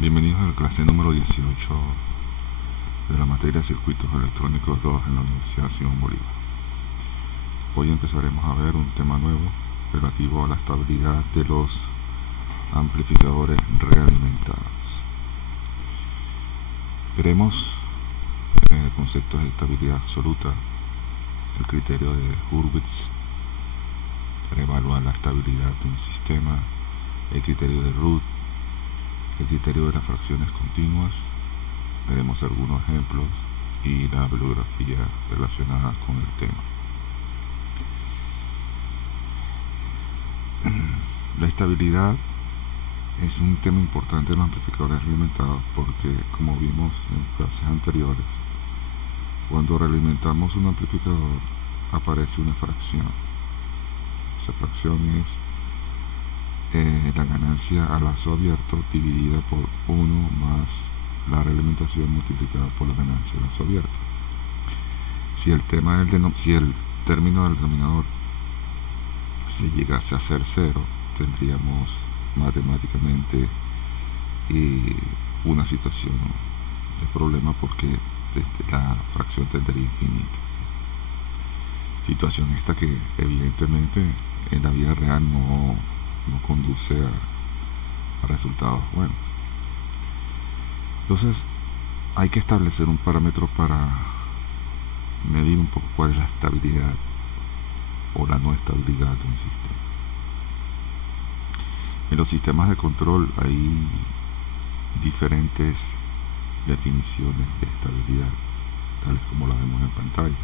Bienvenidos a la clase número 18 de la materia Circuitos Electrónicos 2 en la Universidad Simón Bolívar. Hoy empezaremos a ver un tema nuevo relativo a la estabilidad de los amplificadores realimentados. Veremos conceptos de estabilidad absoluta, el criterio de Hurwitz para evaluar la estabilidad de un sistema, el criterio de Root, el criterio de las fracciones continuas. Veremos algunos ejemplos y la bibliografía relacionada con el tema. La estabilidad es un tema importante en los amplificadores realimentados porque, como vimos en clases anteriores, cuando realimentamos un amplificador aparece una fracción. Esa fracción es la ganancia a lazo abierto dividida por 1 más la realimentación multiplicada por la ganancia a lazo abierto. Si el término del denominador se llegase a ser 0, tendríamos matemáticamente una situación de problema porque la fracción tendría infinita. Situación esta que evidentemente en la vida real no conduce a resultados buenos. Entonces hay que establecer un parámetro para medir un poco cuál es la estabilidad o la no estabilidad de un sistema. En los sistemas de control hay diferentes definiciones de estabilidad, tales como la vemos en pantalla.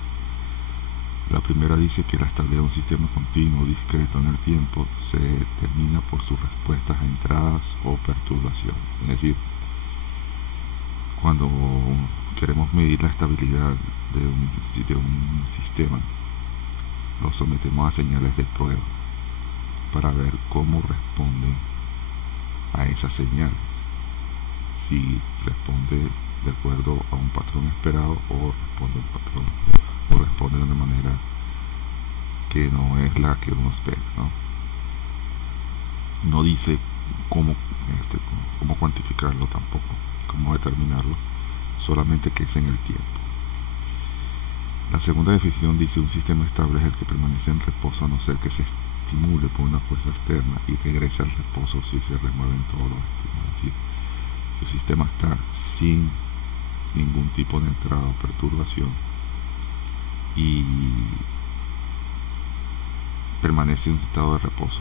La primera dice que la estabilidad de un sistema continuo discreto en el tiempo se determina por sus respuestas a entradas o perturbación. Es decir, cuando queremos medir la estabilidad de un sistema, lo sometemos a señales de prueba para ver cómo responde a esa señal, si responde de acuerdo a un patrón esperado o responde de una manera que no es la que uno espera, no dice cómo cuantificarlo tampoco, cómo determinarlo, solamente que es en el tiempo. La segunda definición dice: un sistema estable es el que permanece en reposo a no ser que se estimule por una fuerza externa y regrese al reposo si se remueven todos los estímulos. Es decir, si el sistema está sin ningún tipo de entrada o perturbación y permanece en un estado de reposo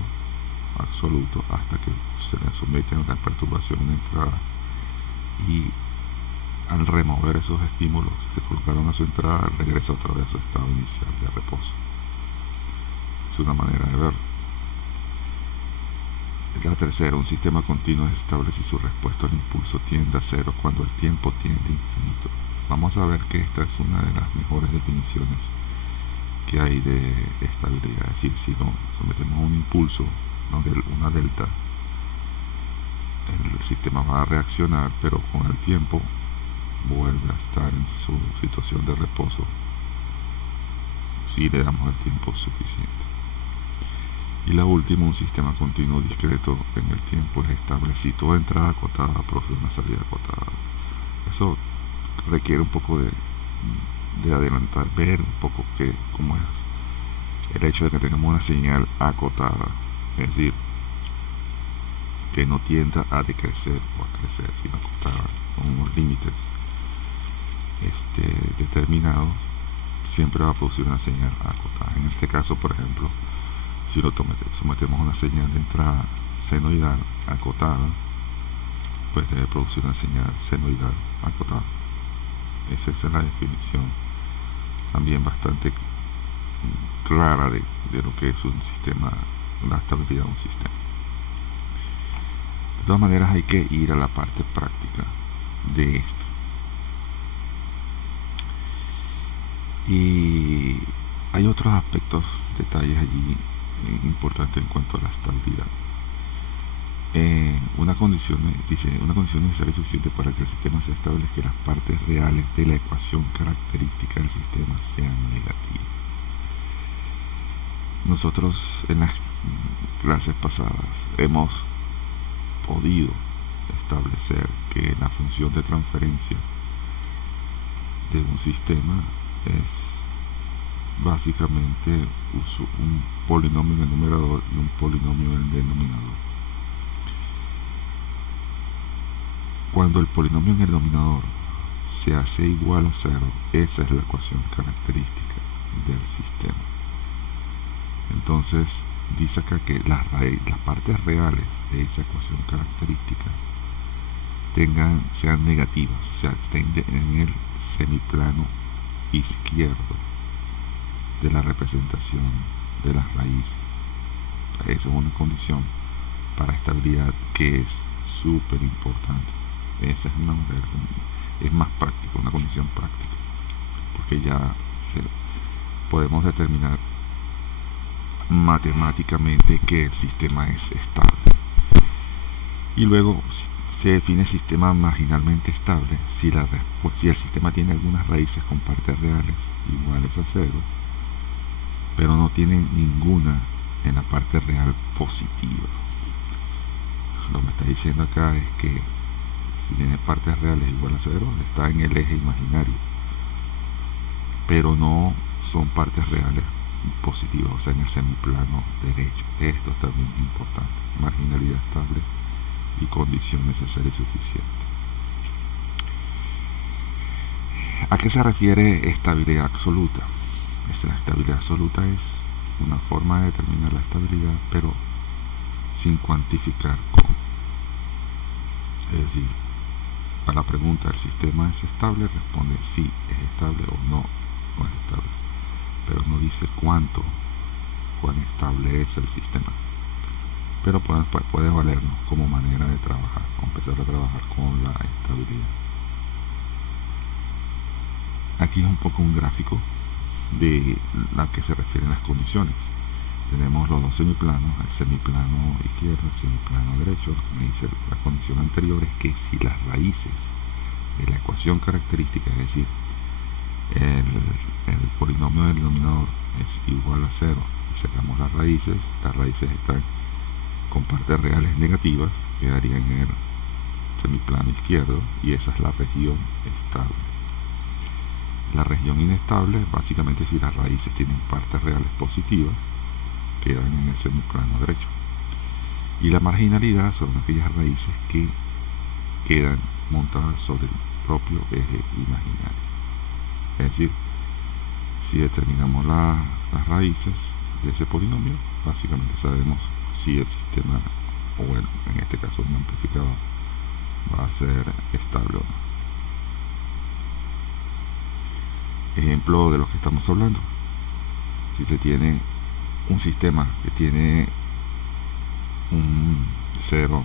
absoluto hasta que se le somete a una perturbación, una entrada, y al remover esos estímulos que colocaron a su entrada, regresa otra vez a su estado inicial de reposo. Es una manera de verlo. La tercera: un sistema continuo es estable si su respuesta al impulso tiende a 0 cuando el tiempo tiende a infinito. Vamos a ver que esta es una de las mejores definiciones que hay de estabilidad. Es decir, si no sometemos a un impulso, una delta, el sistema va a reaccionar, pero con el tiempo vuelve a estar en su situación de reposo si le damos el tiempo suficiente. Y la última: un sistema continuo discreto en el tiempo es estable si toda entrada acotada produce una salida acotada. Eso requiere un poco de adelantar, ver un poco cómo es el hecho de que tengamos una señal acotada, es decir, que no tienda a decrecer o a crecer, sino acotada con unos límites determinados, siempre va a producir una señal acotada. En este caso, por ejemplo, si lo sometemos a una señal de entrada senoidal acotada, pues debe producir una señal senoidal acotada. Esa es la definición también bastante clara de lo que es un sistema, la estabilidad de un sistema. De todas maneras, hay que ir a la parte práctica de esto. Y hay otros aspectos, detalles allí importantes en cuanto a la estabilidad. Una condición necesaria y suficiente para que el sistema sea estable es que las partes reales de la ecuación característica del sistema sean negativas. Nosotros en las clases pasadas hemos podido establecer que la función de transferencia de un sistema es básicamente un polinomio en el numerador y un polinomio en el denominador. Cuando el polinomio en el denominador se hace igual a 0, esa es la ecuación característica del sistema. Entonces dice acá que las partes reales de esa ecuación característica sean negativas, o sea, estén en el semiplano izquierdo de la representación de las raíces. Esa es una condición para estabilidad que es súper importante. Esa es más práctica, una condición práctica, porque ya podemos determinar matemáticamente que el sistema es estable. Y luego se define sistema marginalmente estable si el sistema tiene algunas raíces con partes reales iguales a 0, pero no tiene ninguna en la parte real positiva. Lo que me está diciendo acá es que si tiene partes reales igual a 0, está en el eje imaginario, pero no son partes reales positivas, o sea, en el semiplano derecho. Esto es también importante: marginalidad estable y condición necesaria y suficiente. ¿A qué se refiere estabilidad absoluta? La estabilidad absoluta es una forma de determinar la estabilidad, pero sin cuantificar cómo. Es decir, a la pregunta ¿el sistema es estable?, responde sí, es estable, o no, no es estable, pero no dice cuán estable es el sistema. Pero puede valernos como manera de trabajar, o empezar a trabajar con la estabilidad. Aquí es un poco un gráfico de a qué se refieren las condiciones. Tenemos los dos semiplanos, el semiplano izquierdo, el semiplano derecho. Lo que me dice la condición anterior es que si las raíces de la ecuación característica, es decir, el polinomio del denominador es igual a 0 y sacamos las raíces están con partes reales negativas, quedarían en el semiplano izquierdo, y esa es la región estable. La región inestable, básicamente, si las raíces tienen partes reales positivas, quedan en el semiplano derecho. Y la marginalidad son aquellas raíces que quedan montadas sobre el propio eje imaginario. Es decir, si determinamos las raíces de ese polinomio, básicamente sabemos si el sistema, o bueno, en este caso un amplificador, va a ser estable o no. Ejemplo de lo que estamos hablando: si se tiene un sistema que tiene un 0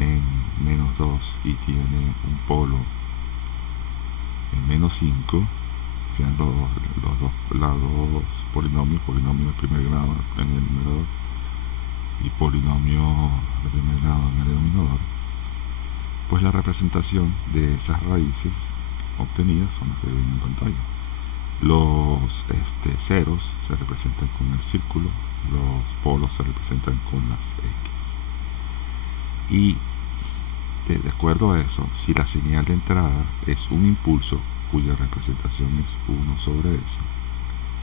en menos 2 y tiene un polo en menos 5, sean los dos polinomios, polinomio de primer grado en el numerador y polinomio de primer grado en el denominador, pues la representación de esas raíces obtenidas son las que ven en pantalla. Los ceros se representan con el círculo, los polos se representan con las X. Y de acuerdo a eso, si la señal de entrada es un impulso cuya representación es 1 sobre eso,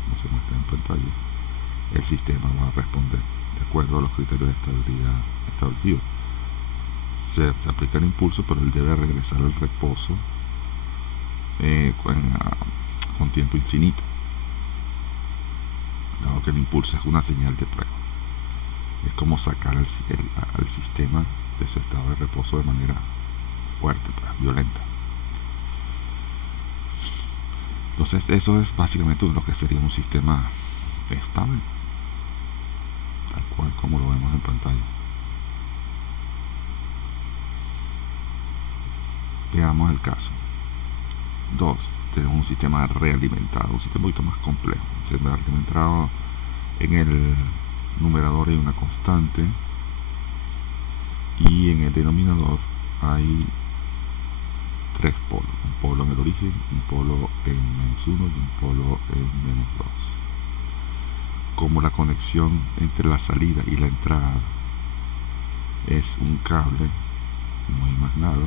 como se muestra en pantalla, el sistema va a responder de acuerdo a los criterios de estabilidad establecidos. Se aplica el impulso, pero él debe regresar al reposo con tiempo infinito, dado que el impulso es una señal de prueba. Es como sacar al sistema de su estado de reposo de manera fuerte, violenta. Entonces eso es básicamente lo que sería un sistema estable, tal cual como lo vemos en pantalla. Veamos el caso 2. Tenemos un sistema realimentado, un sistema un poquito más complejo. Un sistema realimentado, en el numerador hay una constante y en el denominador hay 3 polos: un polo en el origen, un polo en -1 y un polo en -2. Como la conexión entre la salida y la entrada es un cable, no hay más nada.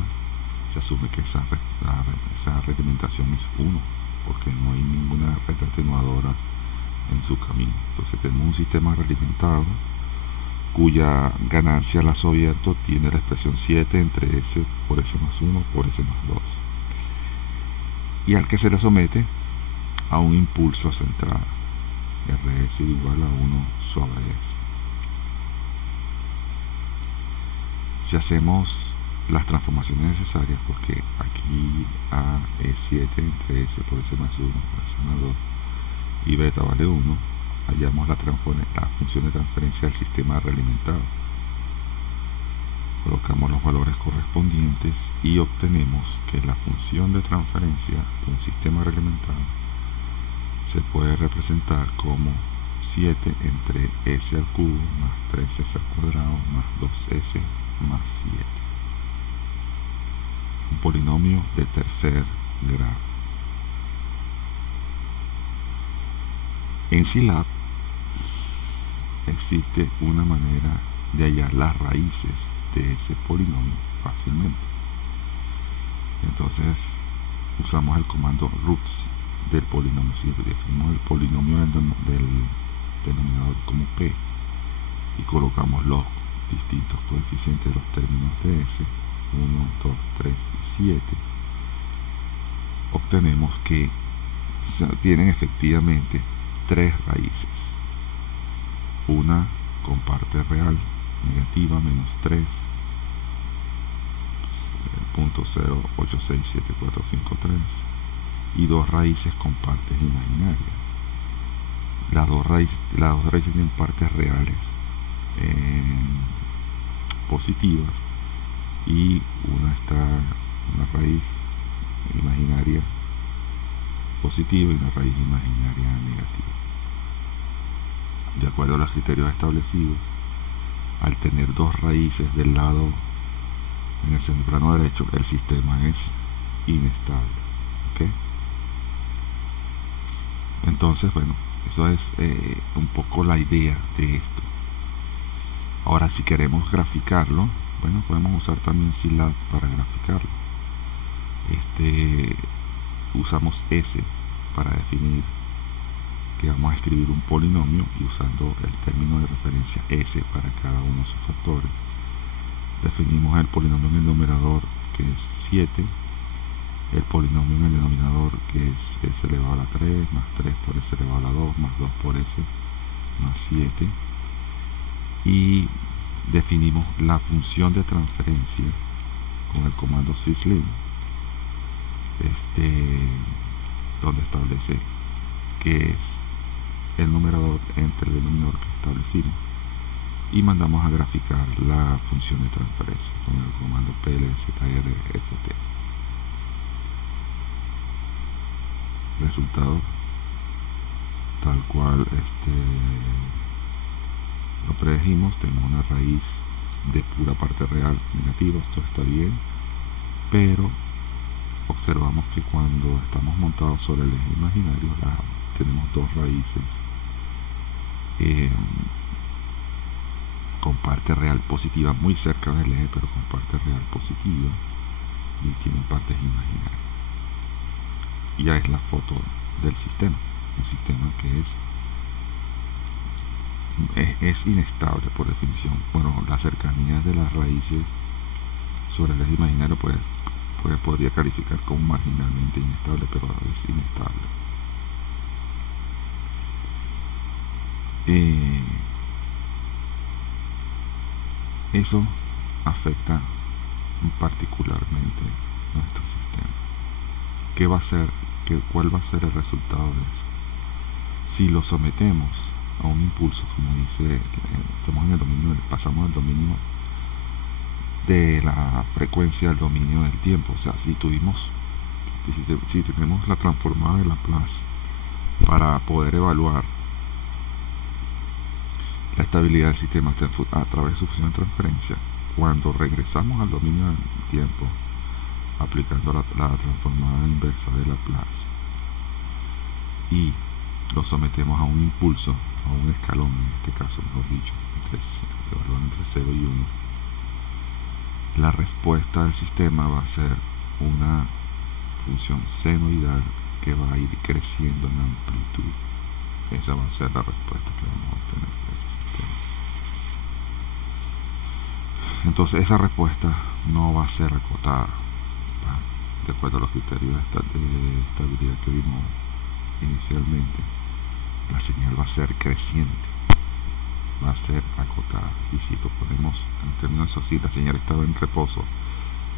Se asume que esa reglamentación es 1, porque no hay ninguna red atenuadora en su camino. Entonces tenemos un sistema realimentado cuya ganancia lazo abierto tiene la expresión 7 entre S por S más 1 por S más 2, y al que se le somete a un impulso central, RS igual a 1 sobre S. Si hacemos las transformaciones necesarias, porque aquí A es 7 entre S por S más 1 por S más 2 y beta vale 1, hallamos la función de transferencia del sistema realimentado. Colocamos los valores correspondientes y obtenemos que la función de transferencia de un sistema realimentado se puede representar como 7 entre S al cubo más 3S al cuadrado más 2S más 7. Un polinomio de tercer grado. En Scilab existe una manera de hallar las raíces de ese polinomio fácilmente. Entonces usamos el comando roots del polinomio. Si definimos el polinomio del denominador como P y colocamos los distintos coeficientes de los términos de S, 1, 2, 3 y 7, obtenemos que tienen efectivamente 3 raíces. Una con parte real negativa menos 3, 0.0867453, y 2 raíces con partes imaginarias. Las dos raíces tienen partes reales positivas, y una raíz imaginaria positiva y una raíz imaginaria negativa. De acuerdo a los criterios establecidos, al tener 2 raíces del lado en el plano derecho, el sistema es inestable. ¿Okay? Entonces, bueno, eso es un poco la idea de esto. Ahora, si queremos graficarlo, bueno, podemos usar también Scilab para graficarlo. Usamos S para definir que vamos a escribir un polinomio, y usando el término de referencia S para cada uno de sus factores, definimos el polinomio en el numerador, que es 7, el polinomio en el denominador, que es S elevado a la 3 más 3 por S elevado a la 2 más 2 por S más 7, y definimos la función de transferencia con el comando syslin, donde establece que es el numerador entre el denominador que establecimos, y mandamos a graficar la función de transferencia con el comando plsrft. Resultado tal cual lo predijimos. Tenemos una raíz de pura parte real negativa, esto está bien, pero observamos que cuando estamos montados sobre el eje imaginario tenemos 2 raíces con parte real positiva muy cerca del eje, pero con parte real positiva, y tienen partes imaginarias. Y ya es la foto del sistema, un sistema que es inestable por definición. Bueno, la cercanía de las raíces sobre el eje imaginario podría calificar como marginalmente inestable, pero es inestable. Eso afecta particularmente nuestro sistema. ¿Cuál va a ser el resultado de eso? Si lo sometemos a un impulso, como dice, estamos en el dominio, pasamos del dominio de la frecuencia al dominio del tiempo. O sea, si tenemos la transformada de Laplace para poder evaluar la estabilidad del sistema a través de su función de transferencia, cuando regresamos al dominio del tiempo aplicando la transformada inversa de Laplace y lo sometemos a un impulso, a un escalón en este caso, mejor dicho, evaluando entre 0 y 1, la respuesta del sistema va a ser una función senoidal que va a ir creciendo en amplitud. Esa va a ser la respuesta que vamos a obtener de ese sistema. Entonces esa respuesta no va a ser acotada, ¿va? De acuerdo a los criterios de estabilidad que vimos inicialmente. La señal va a ser creciente, va a ser acotada, y si lo ponemos en términos así, la señal estaba en reposo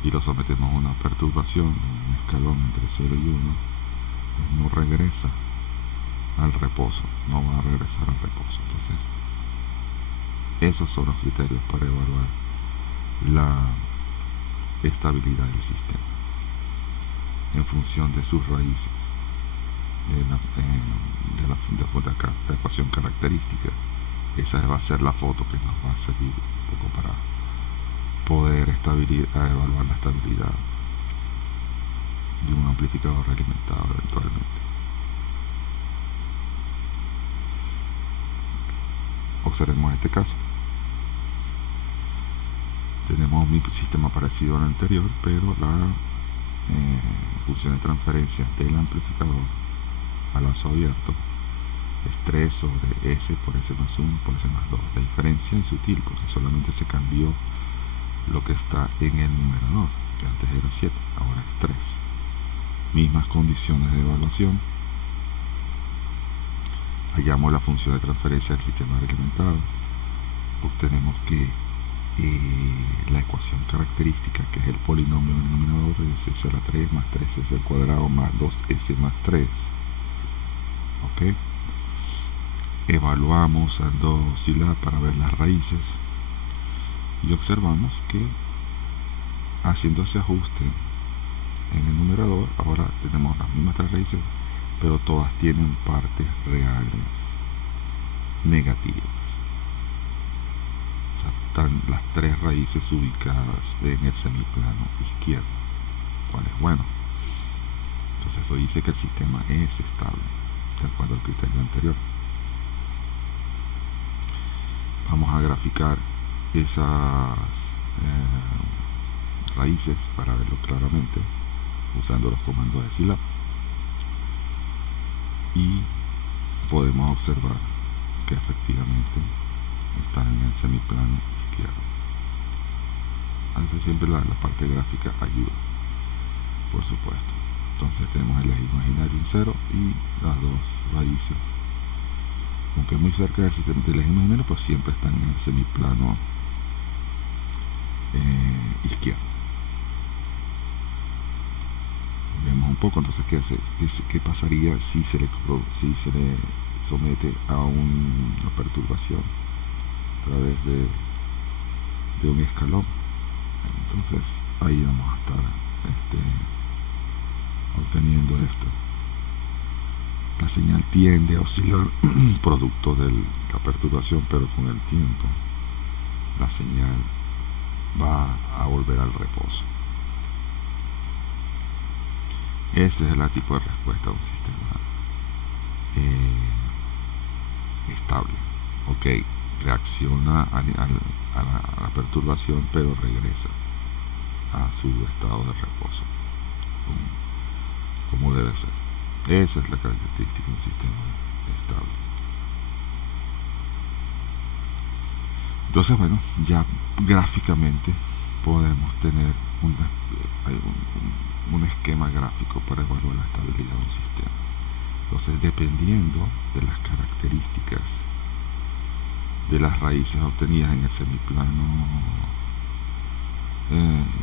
y lo sometemos a una perturbación, un escalón entre 0 y 1, pues no regresa al reposo, no va a regresar al reposo. Entonces esos son los criterios para evaluar la estabilidad del sistema en función de sus raíces, de la ecuación característica. Esa va a ser la foto que nos va a servir un poco para poder evaluar la estabilidad de un amplificador alimentado eventualmente. Observemos este caso. Tenemos un sistema parecido al anterior, pero la función de transferencia del amplificador a lazo abierto es 3 sobre S por S más 1 por S más 2. La diferencia es sutil porque solamente se cambió lo que está en el numerador, que antes era 7, ahora es 3. Mismas condiciones de evaluación. Hallamos la función de transferencia del sistema reglamentado. Obtenemos que la ecuación característica, que es el polinomio del denominador, es S a la 3 más 3S al cuadrado más 2S más 3. ¿Ok? Evaluamos dando oscilar para ver las raíces y observamos que haciendo ese ajuste en el numerador, ahora tenemos las mismas tres raíces, pero todas tienen partes reales negativas. O sea, están las tres raíces ubicadas en el semiplano izquierdo, cual es bueno. Entonces eso dice que el sistema es estable, de acuerdo al criterio anterior. Vamos a graficar esas raíces para verlo claramente usando los comandos de Scilab, y podemos observar que efectivamente están en el semiplano izquierdo. Antes siempre la parte gráfica ayuda, por supuesto. Entonces tenemos el eje imaginario en 0 y las dos raíces, aunque muy cerca del sistema del eje imaginario, pues siempre están en el semiplano izquierdo. Vemos un poco entonces qué pasaría si se le somete a una perturbación a través de un escalón. Entonces ahí vamos a estar obteniendo esto. La señal tiende a oscilar producto de la perturbación, pero con el tiempo la señal va a volver al reposo. Ese es el tipo de respuesta a un sistema estable. Ok, reacciona a la perturbación, pero regresa a su estado de reposo, como debe ser. Esa es la característica de un sistema estable. Entonces, bueno, ya gráficamente podemos tener un esquema gráfico para evaluar la estabilidad de un sistema. Entonces, dependiendo de las características de las raíces obtenidas en el semiplano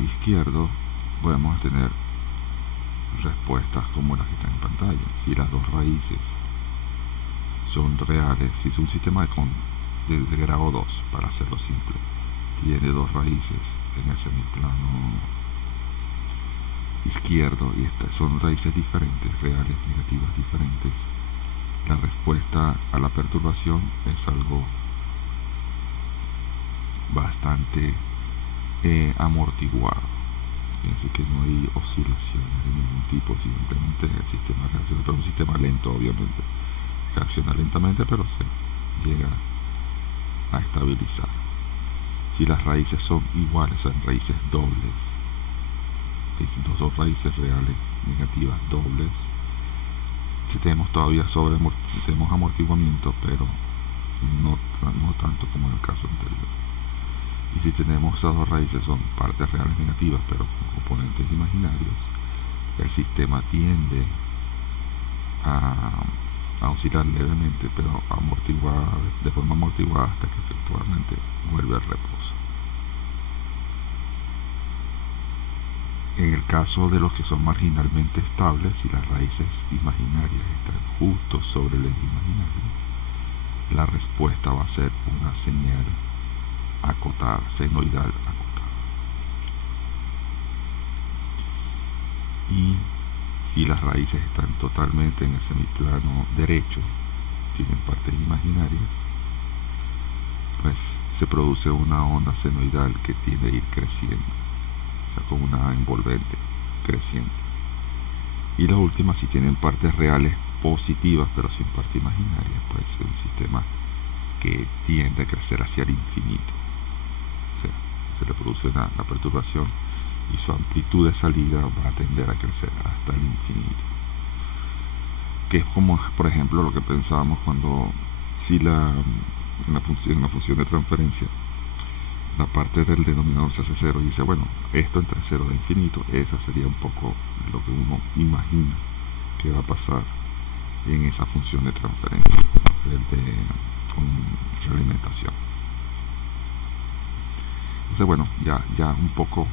izquierdo, podemos tener respuestas como las que están en pantalla. Si las dos raíces son reales, si es un sistema de grado 2, para hacerlo simple, tiene dos raíces en el semiplano izquierdo y estas son raíces diferentes, reales, negativas diferentes, la respuesta a la perturbación es algo bastante amortiguado. Fíjense que no hay oscilaciones de ningún tipo, simplemente el sistema reacciona, pero es un sistema lento, obviamente reacciona lentamente, pero se llega a estabilizar. si las raíces son iguales, son raíces dobles, dos raíces reales negativas dobles, si tenemos todavía tenemos amortiguamiento, pero no tanto como en el caso anterior. Y si tenemos esas dos raíces son partes reales negativas, pero con componentes imaginarios, el sistema tiende a oscilar levemente, pero de forma amortiguada hasta que efectivamente vuelve al reposo. En el caso de los que son marginalmente estables, si las raíces imaginarias están justo sobre el eje imaginario, la respuesta va a ser una señal acotada, senoidal acotada. Y si las raíces están totalmente en el semiplano derecho, tienen partes imaginarias, pues se produce una onda senoidal que tiende a ir creciendo, o sea, con una envolvente creciente. Y las últimas, si tienen partes reales positivas pero sin parte imaginaria, pues es un sistema que tiende a crecer hacia el infinito. O sea, se le produce una perturbación y su amplitud de salida va a tender a crecer hasta el infinito. Que es como, por ejemplo, lo que pensábamos cuando, si en la función de transferencia, la parte del denominador se hace cero y dice, bueno, esto entre cero e infinito, esa sería un poco lo que uno imagina que va a pasar en esa función de transferencia con realimentación. Entonces, bueno, ya un poco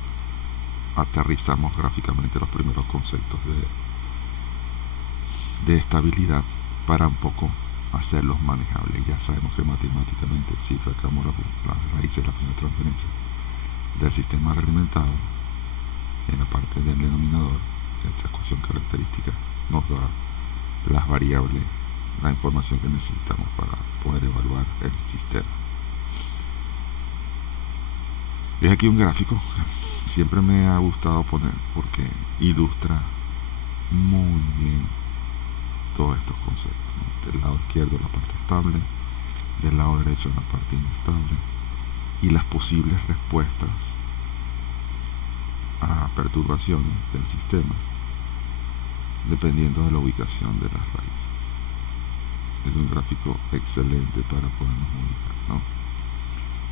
aterrizamos gráficamente los primeros conceptos de estabilidad para un poco hacerlos manejables. Ya sabemos que matemáticamente, si sacamos las raíces de la función de transferencia del sistema realimentado, en la parte del denominador, esta ecuación característica nos da las variables, la información que necesitamos para poder evaluar el sistema. Es aquí un gráfico, siempre me ha gustado poner porque ilustra muy bien todos estos conceptos, ¿no? Del lado izquierdo la parte estable, del lado derecho la parte inestable y las posibles respuestas a perturbaciones del sistema dependiendo de la ubicación de las raíces. Es un gráfico excelente para podernos ubicar, ¿no?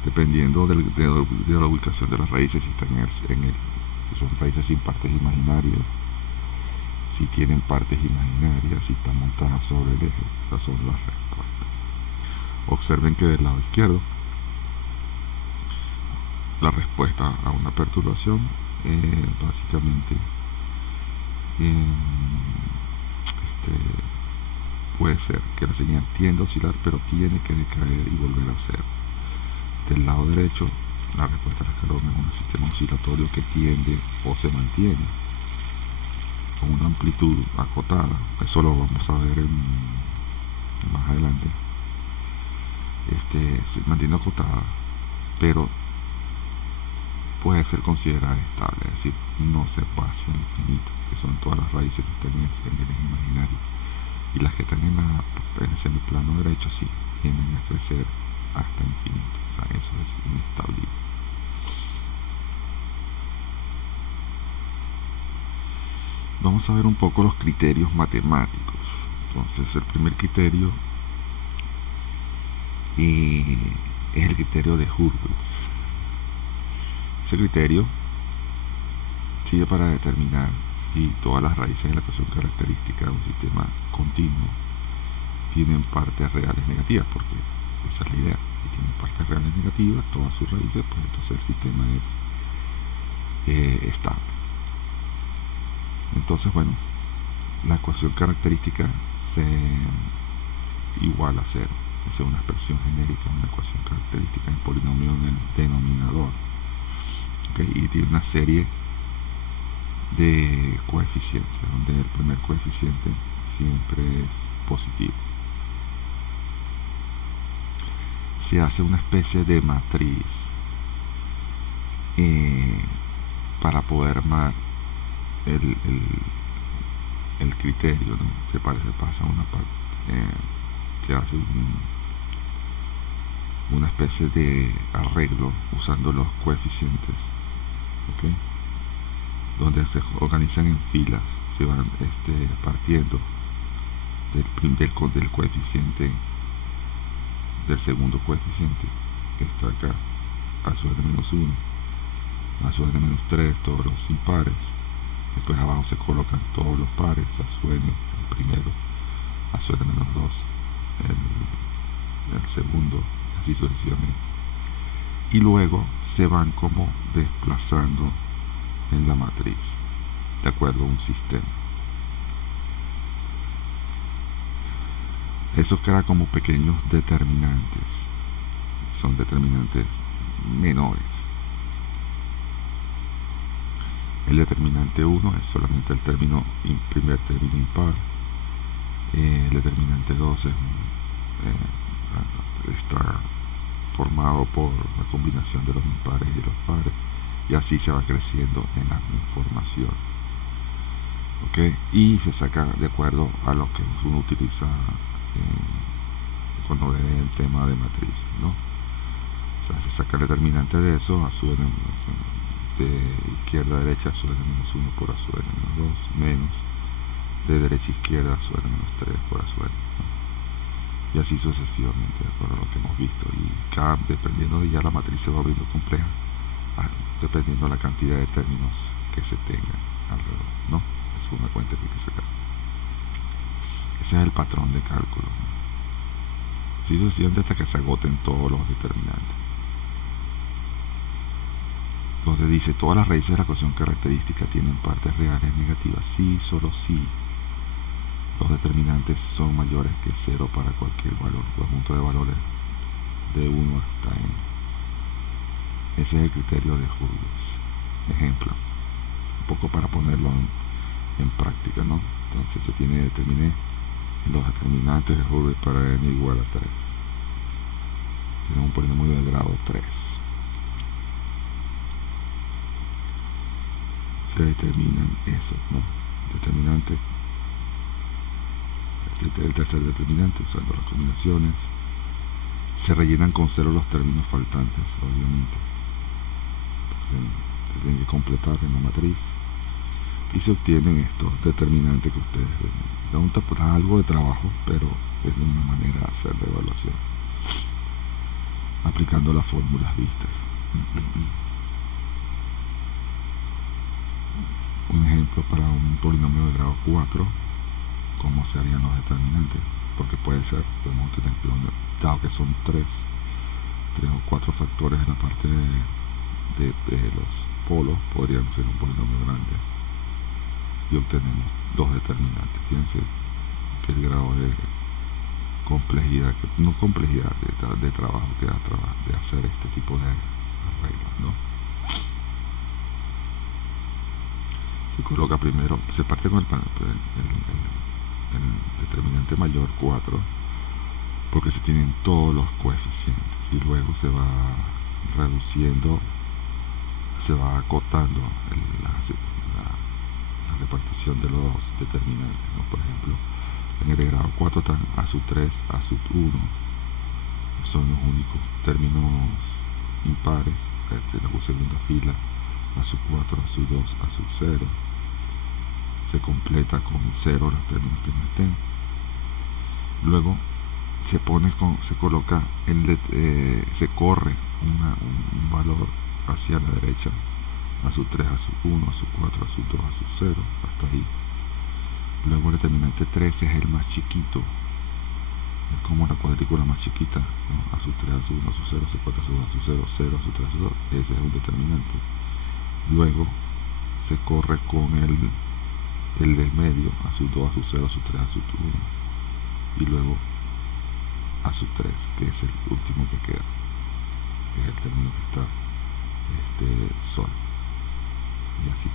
Dependiendo de la ubicación de las raíces, si están si son raíces sin partes imaginarias, si tienen partes imaginarias, si están montadas sobre el eje, esas son las respuestas. Observen que del lado izquierdo, la respuesta a una perturbación básicamente puede ser que la señal tiende a oscilar, pero tiene que decaer y volver a cero. Del lado derecho, la respuesta al escalón es un sistema oscilatorio que tiende o se mantiene con una amplitud acotada. Eso lo vamos a ver más adelante. Se mantiene acotada, pero puede ser considerada estable, es decir, no se va hacia el infinito, que son todas las raíces que están en el eje imaginario, y las que están en el semiplano derecho sí tienden a crecer hasta infinito. O sea, eso es inestabilidad. Vamos a ver un poco los criterios matemáticos. Entonces, el primer criterio es el criterio de Hurwitz. Ese criterio sirve para determinar si todas las raíces de la ecuación característica de un sistema continuo tienen partes reales negativas, porque esa es la idea. Si tienen partes reales negativas, todas sus raíces, pues entonces el sistema es estable. Entonces, bueno, la ecuación característica se iguala a cero. Es una expresión genérica, una ecuación característica en polinomio en el denominador. ¿Okay? Y tiene una serie de coeficientes, donde el primer coeficiente siempre es positivo. Se hace una especie de matriz para poder armar el criterio, ¿no? Se pasa una parte, se hace una especie de arreglo usando los coeficientes, ¿ok? Donde se organizan en filas, se van partiendo del coeficiente, del segundo coeficiente que está acá, a su n-1, a su n-3, todos los impares. Después abajo se colocan todos los pares, a su n el primero, a su n-2 el segundo, así sucesivamente. Y luego se van como desplazando en la matriz, de acuerdo a un sistema. Eso crea como pequeños determinantes, son determinantes menores. El determinante 1 es solamente el primer término impar. El determinante 2 está formado por la combinación de los impares y de los pares, y así se va creciendo en la información, ¿ok? Y se saca de acuerdo a lo que uno utiliza cuando ve el tema de matriz, ¿no? O sea, se saca el determinante de eso a su n, de izquierda a derecha a su n-1 por a su n-2 menos de derecha a izquierda a su n-3 por a su n, ¿no? Y así sucesivamente, de acuerdo a lo que hemos visto. Y dependiendo de ya la matriz se va abriendo compleja, dependiendo de la cantidad de términos que se tengan alrededor, ¿no? Es una cuenta que hay que sacar. Ese es el patrón de cálculo, ¿no? Así sucesivamente hasta que se agoten todos los determinantes. Entonces dice, todas las raíces de la ecuación característica tienen partes reales negativas si, solo si los determinantes son mayores que 0 para cualquier valor, conjunto de valores de 1 hasta n. Ese es el criterio de Hurwitz. Ejemplo, un poco para ponerlo en práctica, ¿no? Entonces se determiné los determinantes de Hurwitz para n igual a 3. Tenemos un polinomio de grado 3. Se determinan esos, ¿no? Determinante, el tercer determinante usando las combinaciones. Se rellenan con 0 los términos faltantes, obviamente. Se tienen que completar en la matriz. Y se obtienen estos determinantes que ustedes ven. Da algo de trabajo, pero es una manera de hacer la evaluación, aplicando las fórmulas vistas. Un ejemplo para un polinomio de grado 4, cómo se harían los determinantes, porque puede ser, podemos tener que, dado que son 3 o 4 factores en la parte de los polos, podrían ser un polinomio grande, y obtenemos dos determinantes. Fíjense que el grado de complejidad, no complejidad, de trabajo que da de hacer este tipo de arreglos, ¿no? Se coloca primero, se parte con el determinante mayor 4, porque se tienen todos los coeficientes, y luego se va reduciendo, se va acotando la repartición de los determinantes, ¿no? Por ejemplo, en el grado 4 están a su 3, a su 1, son los únicos términos impares, de la segunda fila, a su 4, a su 2, a su 0, se completa con 0 los términos que no estén. Luego se coloca se corre un valor hacia la derecha, a su 3, a su 1, a su 4, a su 2, a su 0, hasta ahí. Luego el determinante 3 es el más chiquito, es como la cuadrícula más chiquita, ¿no? A su 3, a su 1, a su 0, a su 4, a su 2, a su 0, 0, a su 3, a su 2, ese es un determinante. Luego se corre con el del medio, a su 2, a su 0, a su 3, a su 1, y luego a su 3, que es el último que queda, que es el término que está sol, y así.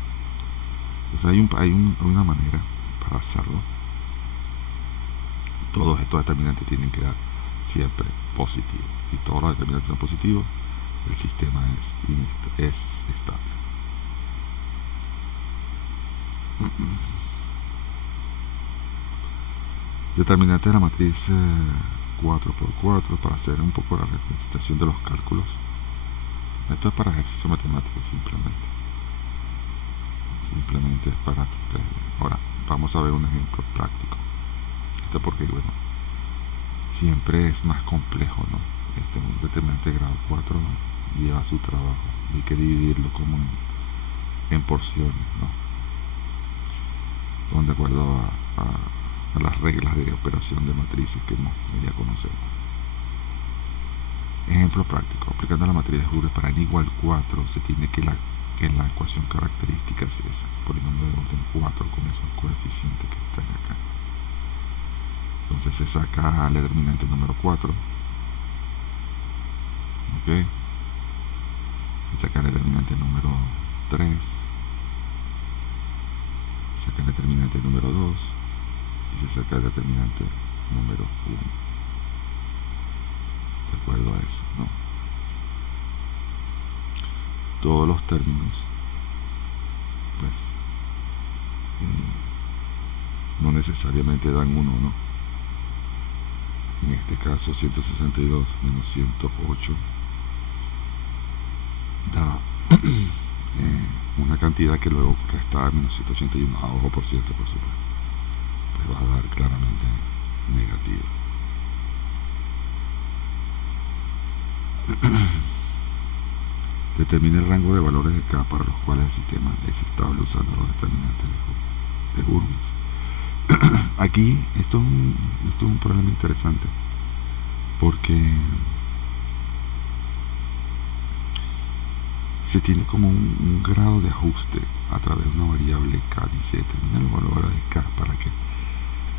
Entonces hay una manera para hacerlo. Todos estos determinantes tienen que dar siempre positivo, y todos los determinantes son positivos, el sistema es estable. Determinante de la matriz 4 por 4 para hacer un poco la representación de los cálculos. Esto es para ejercicio matemático simplemente es para ustedes. Ahora vamos a ver un ejemplo práctico. Esto porque bueno, siempre es más complejo, ¿no? Un determinante de grado 4 lleva su trabajo, hay que dividirlo como en porciones, ¿no? Son de acuerdo a las reglas de operación de matrices que ya conocemos. Ejemplo práctico: aplicando la matriz de Hurre para n igual 4, se tiene que la ecuación característica es esa, polinomio de orden 4 con esos coeficientes que están acá. Entonces se saca el determinante número 4, ¿ok? Se saca el determinante número 3, se saca el determinante número 2 y se saca el determinante número 1. De acuerdo a eso, ¿no? Todos los términos, pues, no necesariamente dan 1, ¿no? En este caso 162 menos 108 da una cantidad que luego resta a menos 181, a ojo por cierto, por supuesto, pues va a dar claramente negativo. Determina el rango de valores de K para los cuales el sistema es estable usando los determinantes de Hurwitz. Aquí esto es un problema interesante porque se tiene como un grado de ajuste a través de una variable K. Dice determina el valor de K para que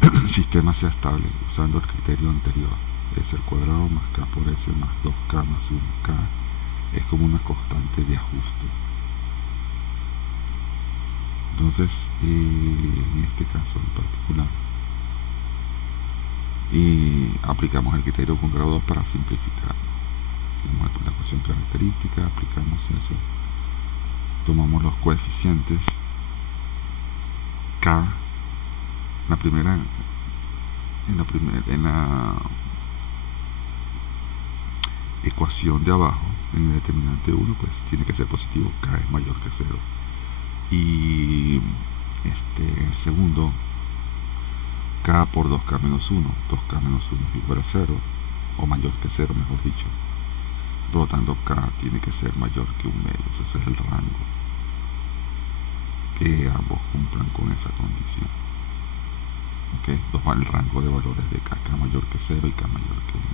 el sistema sea estable usando el criterio anterior, S al cuadrado más K por S más 2K más 1K. Es como una constante de ajuste. Entonces, en este caso en particular, aplicamos el criterio con grado 2 para simplificar. Hacemos la ecuación característica, aplicamos eso, tomamos los coeficientes K, en la ecuación de abajo, en el determinante 1, pues tiene que ser positivo, K es mayor que 0. Y el segundo, K por 2K menos 1, 2K menos 1 es igual a 0, o mayor que 0, mejor dicho. Por lo tanto, K tiene que ser mayor que 1 medio, ese es el rango. Que ambos cumplan con esa condición. Okay. El rango de valores de K mayor que 0 y K mayor que 1.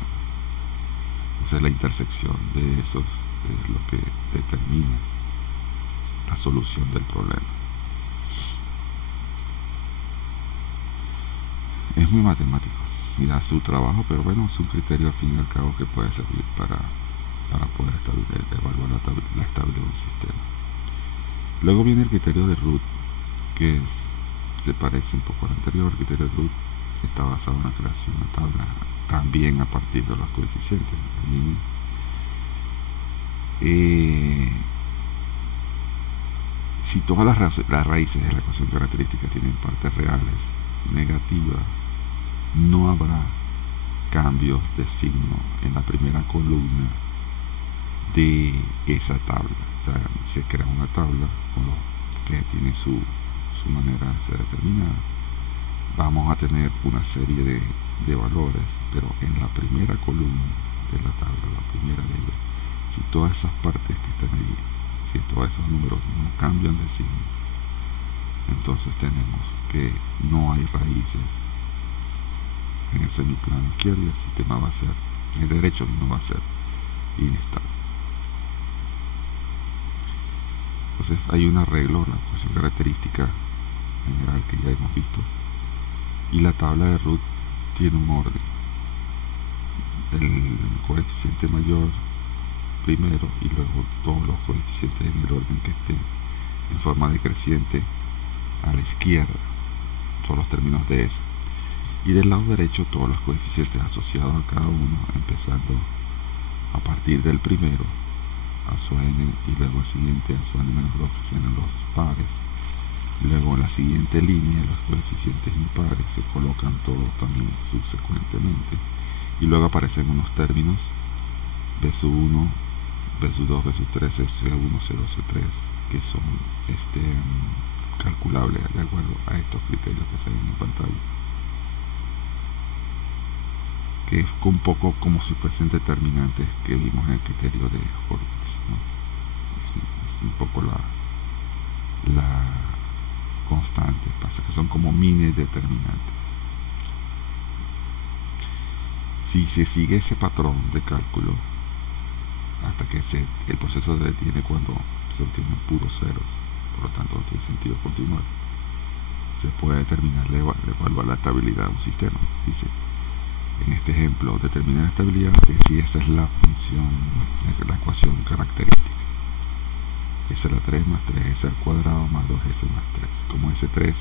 Entonces la intersección de esos es lo que determina la solución del problema. Es muy matemático y da su trabajo, pero bueno, es un criterio al fin y al cabo que puede servir para poder evaluar la estabilidad de un sistema. Luego viene el criterio de Root, que se parece un poco al anterior. El criterio de Root está basado en la creación de una tabla, también a partir de los coeficientes. Si todas las raíces de la ecuación característica tienen partes reales negativas, no habrá cambios de signo en la primera columna de esa tabla. O sea, se crea una tabla que tiene su manera de ser determinada. Vamos a tener una serie de valores, pero en la primera columna de la tabla, la primera de ellas, si todas esas partes que están allí, si todos esos números no cambian de signo, entonces tenemos que no hay raíces en el semiplano izquierdo y el sistema va a ser, en el derecho no va a ser inestable. Entonces hay un arreglo, la ecuación característica general que ya hemos visto, y la tabla de Root tiene un orden. El coeficiente mayor primero y luego todos los coeficientes en el orden que estén en forma decreciente a la izquierda, todos los términos de S, y del lado derecho todos los coeficientes asociados a cada uno, empezando a partir del primero a su n y luego el siguiente a su n menos 2, que sean los pares. Luego en la siguiente línea los coeficientes impares se colocan todos también subsecuentemente, y luego aparecen unos términos B1, B2, B3, C1, C2, C3, que son calculables de acuerdo a estos criterios que se ven en pantalla, que es un poco como si fuesen determinantes que vimos en el criterio de Horvitz, ¿no? Es un poco la constante, pasa que son como mini determinantes. Si se sigue ese patrón de cálculo hasta que el proceso se detiene cuando se obtienen puros ceros, por lo tanto no tiene sentido continuar, se puede determinar evaluar la estabilidad de un sistema. Dice, en este ejemplo, determinar la estabilidad es si esa es la función, la ecuación característica. S a la 3 más 3S al cuadrado más 2S más 3. Como S3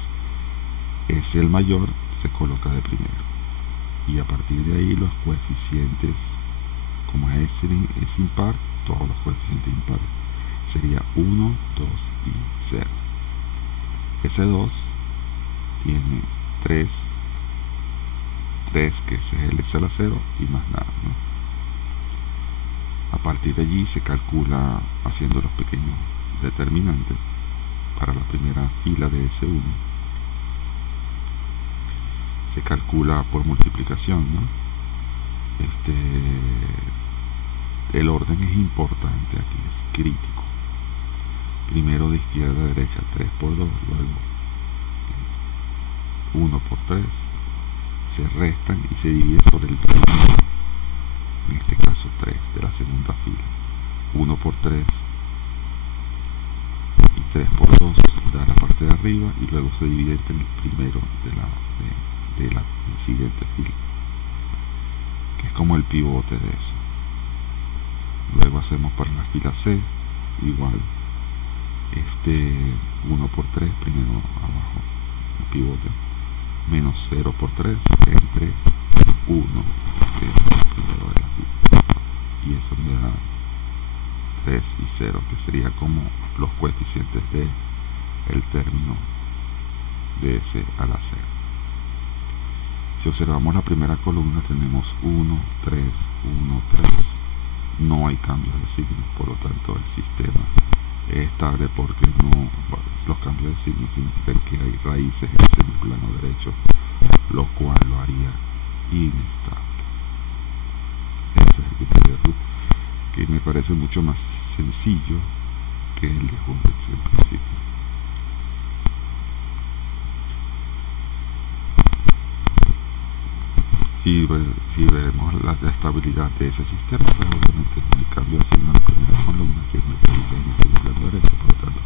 es el mayor, se coloca de primero. Y a partir de ahí los coeficientes, como es impar, todos los coeficientes impares. Sería 1, 2 y 0. S2 tiene 3, que es el x a la 0 y más nada, ¿no? A partir de allí se calcula haciendo los pequeños determinantes para la primera fila de S1. Se calcula por multiplicación, ¿no? El orden es importante aquí, es crítico. Primero de izquierda a derecha, 3 por 2, luego 1 por 3, se restan y se divide sobre el primero, en este caso 3 de la segunda fila. 1 por 3 y 3 por 2 da la parte de arriba y luego se divide entre el primero de la siguiente fila, que es como el pivote de eso. Luego hacemos para la fila C igual 1 por 3 primero abajo el pivote, menos 0 por 3 entre 1 que es el primero de la fila, y eso me da 3 y 0, que sería como los coeficientes de el término de S a la 0. Si observamos la primera columna tenemos 1, 3, 1, 3, no hay cambios de signos, por lo tanto el sistema es estable porque los cambios de signos significan que hay raíces en el semiplano derecho, lo cual lo haría inestable. Ese es el criterio de Ruth, que me parece mucho más sencillo que el de Horvitz en principio. Si vemos la estabilidad de ese sistema, pues obviamente no hay cambio de signo en la primera columna, que es lo que dice en el semiplano derecho, por lo tanto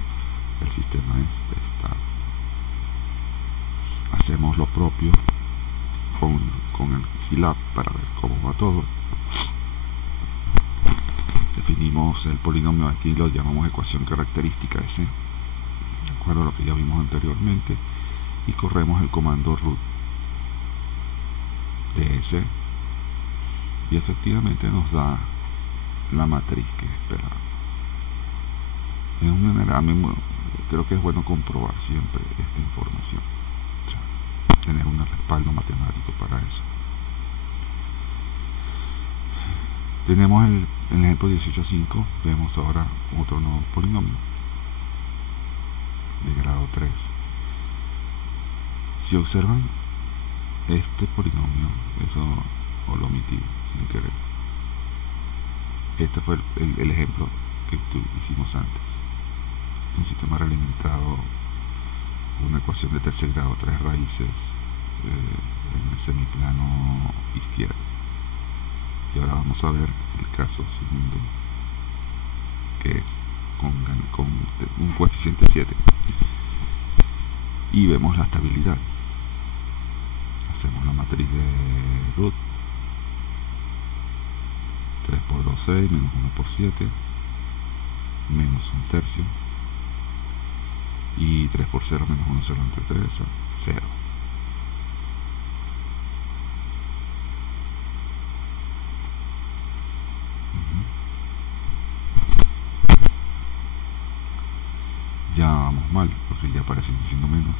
el sistema es estable. Hacemos lo propio con el SILAB para ver cómo va todo. Definimos el polinomio, aquí lo llamamos ecuación característica S, de acuerdo a lo que ya vimos anteriormente, y corremos el comando root de S y efectivamente nos da la matriz que esperaba. En general, creo que es bueno comprobar siempre esta información, o sea, tener un respaldo matemático para eso. Tenemos en el ejemplo 18.5, vemos ahora otro nuevo polinomio de grado 3. Si observan este polinomio, eso lo omití sin querer. Este fue el ejemplo que hicimos antes. Un sistema realimentado, una ecuación de tercer grado, 3 raíces en el semiplano izquierdo. Y ahora vamos a ver el caso segundo, que es con un coeficiente 7. Y vemos la estabilidad. Hacemos la matriz de root, 3 por 2, 6, menos 1 por 7, menos 1 tercio, y 3 por 0, menos 1, 0 entre 3, 0. Ya vamos mal, porque ya aparecen siendo menos.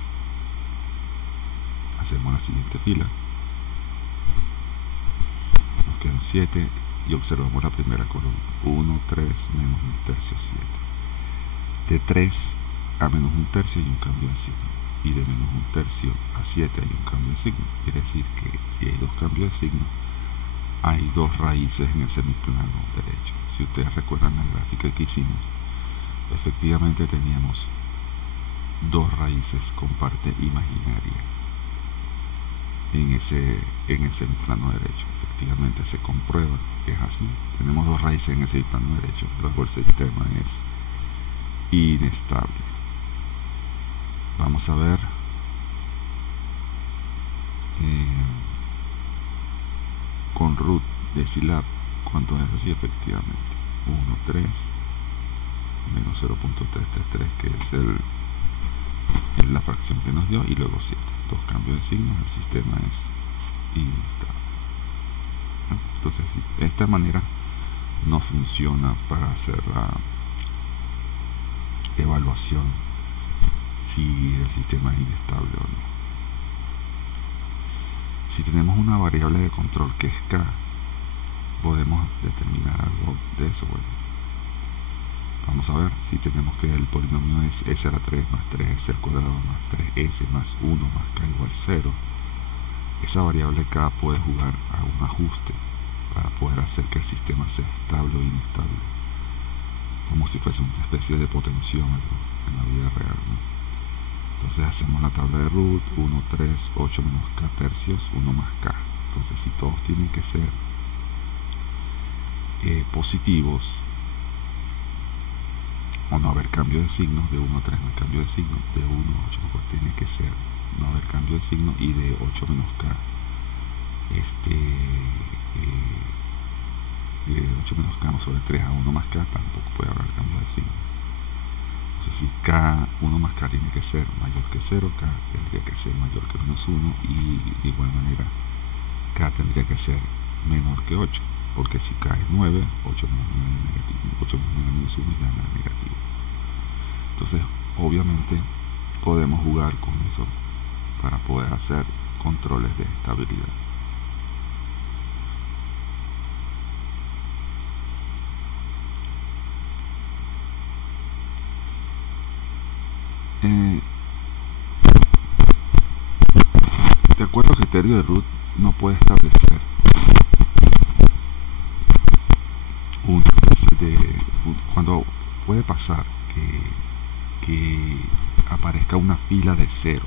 Hacemos la siguiente fila, 7 y observamos la primera columna. 1, 3, menos 1 tercio, 7. De 3 a menos 1 tercio hay un cambio de signo. Y de menos 1 tercio a 7 hay un cambio de signo. Quiere decir que si hay dos cambios de signo, hay dos raíces en el semiplano derecho. Si ustedes recuerdan la gráfica que hicimos, efectivamente teníamos dos raíces con parte imaginaria en el semiplano derecho. Efectivamente se comprueba que es así. Tenemos dos raíces en el semiplano derecho, luego el sistema es inestable. Vamos a ver con root de Scilab cuánto es así. Efectivamente 1, 3 menos 0.333, que es la fracción que nos dio, y luego 7. Dos cambios de signos, el sistema es inestable. Entonces, de esta manera no funciona para hacer la evaluación si el sistema es inestable o no. Si tenemos una variable de control que es k, podemos determinar algo de eso. Bueno, vamos a ver si tenemos que el polinomio es s a la 3 más 3s al cuadrado más 3s más 1 más k igual 0. Esa variable k puede jugar a un ajuste para poder hacer que el sistema sea estable o inestable, como si fuese una especie de potenciómetro en la vida real, ¿no? Entonces hacemos la tabla de root, 1, 3, 8 menos k tercios, 1 más k. Entonces si todos tienen que ser positivos, o no haber cambio de signos, de 1 a 3 no hay cambio de signo, de 1 a 8 pues tiene que ser no haber cambio de signo, y de 8 menos k de 8 menos k sobre 3 a 1 más k tampoco puede haber cambio de signo. Entonces si k, 1 más k tiene que ser mayor que 0, k tendría que ser mayor que menos 1, y de igual manera k tendría que ser menor que 8, porque si k es 9, 8 menos 9 es negativo, 8 menos 9 menos 1 ya no es negativo. Entonces obviamente podemos jugar con eso para poder hacer controles de estabilidad. De acuerdo al criterio de root, no puede establecer cuando puede pasar que aparezca una fila de ceros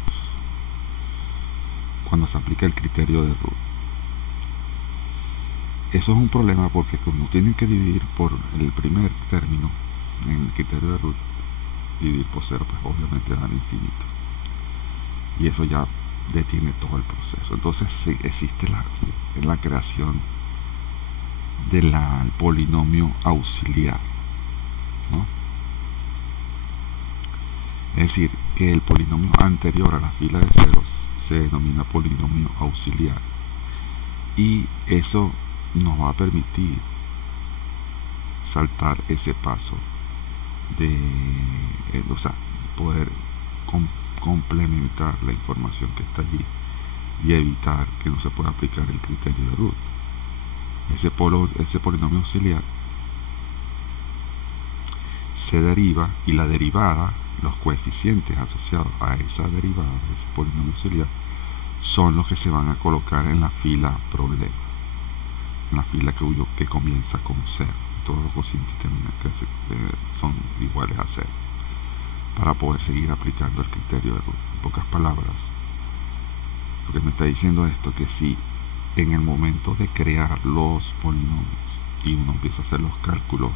cuando se aplica el criterio de root. Eso es un problema porque como tienen que dividir por el primer término en el criterio de root, dividir por 0, pues obviamente dan infinito, y eso ya detiene todo el proceso. Entonces sí, existe la creación del polinomio auxiliar, ¿no? Es decir, que el polinomio anterior a la fila de ceros se denomina polinomio auxiliar, y eso nos va a permitir saltar ese paso de poder complementar la información que está allí y evitar que no se pueda aplicar el criterio de root. Ese polinomio auxiliar se deriva, y la derivada, los coeficientes asociados a esa derivada de ese polinomio auxiliar son los que se van a colocar en la fila problema, en la fila que comienza con 0. Todos los cocientes son iguales a 0, para poder seguir aplicando el criterio de root. En pocas palabras, lo que me está diciendo esto, que si en el momento de crear los polinomios y uno empieza a hacer los cálculos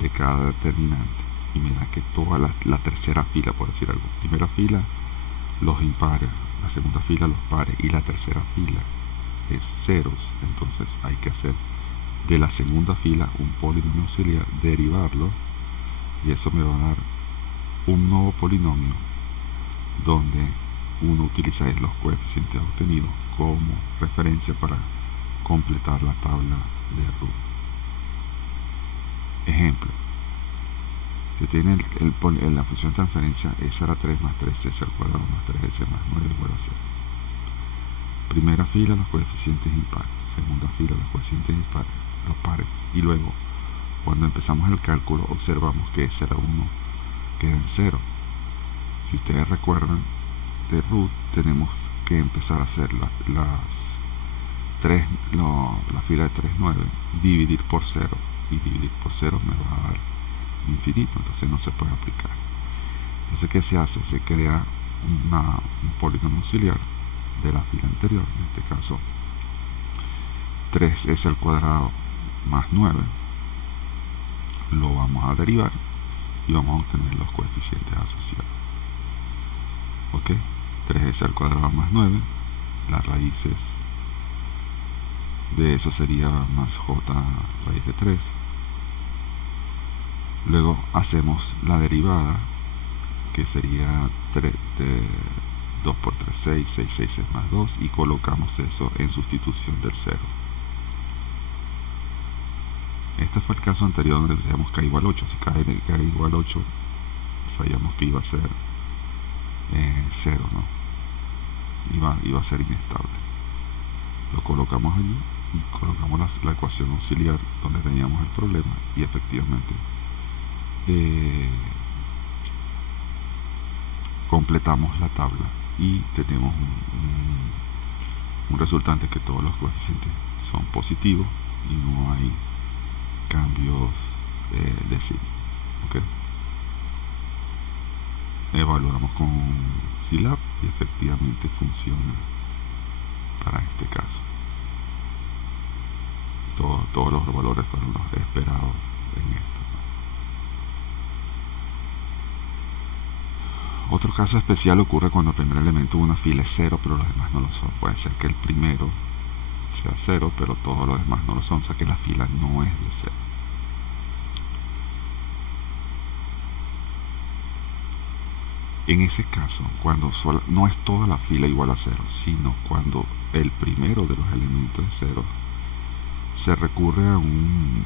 de cada determinante, y mira que toda la tercera fila, por decir algo, primera fila los impares, la segunda fila los pares, y la tercera fila es ceros, entonces hay que hacer de la segunda fila un polinomio auxiliar, derivarlo, y eso me va a dar un nuevo polinomio donde uno utiliza los coeficientes obtenidos como referencia para completar la tabla de root. Ejemplo, que tiene la función de transferencia s a la 3 más 3s al cuadrado más 3s más 9 igual a 0. Primera fila, los coeficientes impares, segunda fila los coeficientes dispares, los pares, y luego cuando empezamos el cálculo observamos que ese era 1 queda en 0. Si ustedes recuerdan, de root tenemos que empezar a hacer la fila de 3, 9, dividir por 0, y dividir por 0 me va a dar infinito, entonces no se puede aplicar. Entonces, ¿qué se hace? Se crea un polígono auxiliar de la fila anterior, en este caso 3s al cuadrado más 9, lo vamos a derivar y vamos a obtener los coeficientes asociados. Ok, 3s al cuadrado más 9, las raíces de eso sería más j raíz de 3. Luego hacemos la derivada, que sería 2 por 3, 6, 6, 6 es más 2, y colocamos eso en sustitución del 0. Este fue el caso anterior donde decíamos k igual 8. Si k igual 8, sabíamos que iba a ser 0, ¿no? Iba a ser inestable. Lo colocamos allí y colocamos la ecuación auxiliar donde teníamos el problema, y efectivamente completamos la tabla y tenemos un resultante que todos los coeficientes son positivos y no hay cambios de signo. ¿Okay? Evaluamos con Scilab y efectivamente funciona para este caso. Todos los valores fueron los esperados en esto. Otro caso especial ocurre cuando el primer elemento de una fila es 0, pero los demás no lo son. Puede ser que el primero sea 0, pero todos los demás no lo son, o sea que la fila no es de 0. En ese caso, cuando no es toda la fila igual a 0, sino cuando el primero de los elementos es 0, se recurre a un